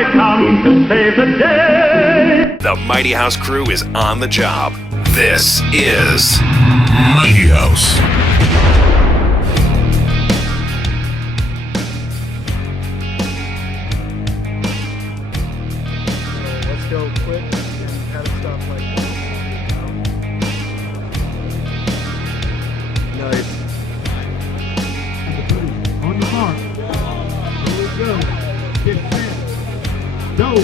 I come to save the day. The Mighty House crew is on the job. This is Mighty House. Let's go quick and have it stop like nice. On the mark. Here we go. Get set. Go.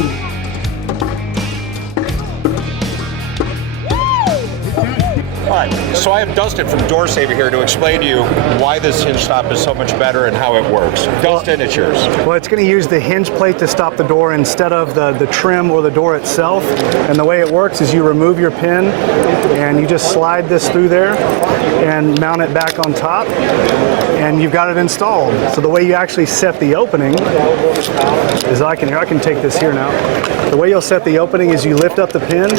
Alright, so I have Dustin from DoorSaver here to explain to you why this hinge stop is so much better and how it works. Dustin, it's yours. Well, it's going to use the hinge plate to stop the door instead of the trim or the door itself. And the way it works is you remove your pin and you just slide this through there and mount it back on top, and you've got it installed. So the way you actually set the opening is I can take this here now. The way you'll set the opening is you lift up the pin,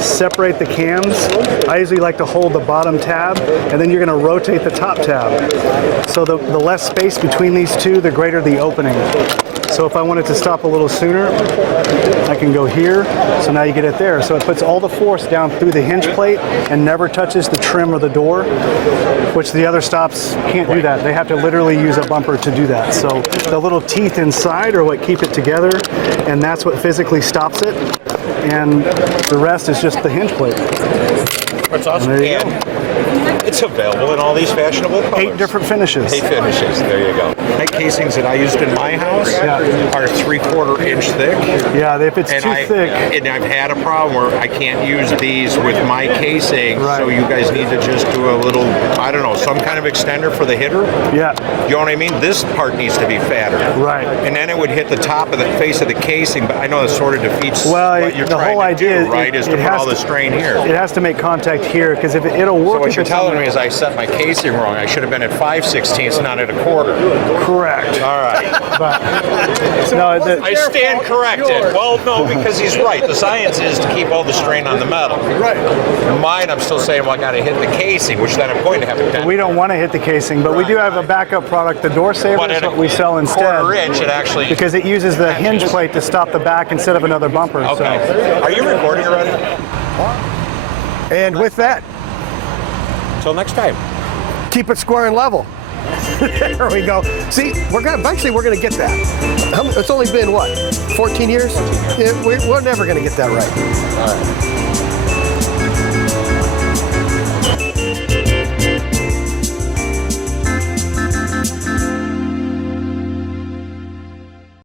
separate the cams. I usually like to hold the bottom tab, and then you're going to rotate the top tab. So the less space between these two, the greater the opening. So if I wanted to stop a little sooner, I can go here. So now you get it there. So it puts all the force down through the hinge plate and never touches the trim or the door, which the other stops can't do that. They have to literally use a bumper to do that. So the little teeth inside are what keep it together, and that's what physically stops it. And the rest is just the hinge plate. That's awesome. And there you go. It's available in all these fashionable colors. 8 different finishes. 8 finishes. There you go. My casings that I used in my house are 3/4 inch thick. Yeah, if it's too thick. And I've had a problem where I can't use these with my casing, so you guys need to just do a little, I don't know, some kind of extender for the hitter. Yeah. You know what I mean? This part needs to be fatter. Right. And then it would hit the top of the face of the casing, but I know that sort of defeats what you're the trying whole to idea do, right? Is to put all the strain here. It has to make contact here, because if it'll work. So what you're telling me is I set my casing wrong. I should have been at 5/16, not at 1/4. Correct. All right. But, no, I stand corrected. Well, no, because he's right. The science is to keep all the strain on the metal. Right. Mine, I'm still saying, well, I got to hit the casing, which then I'm going to have to dent. We don't want to hit the casing, but we do have a backup product, the DoorSaver, is what we sell instead. 1/4 inch, it actually... Because it uses the hinge plate to stop the back instead of another bumper. Okay. So. Are you recording already? And with that, till next time. keep it square and level. There we go. See, eventually we're gonna get that. It's only been what, 14 years? Yeah, we're never gonna get that right. All right.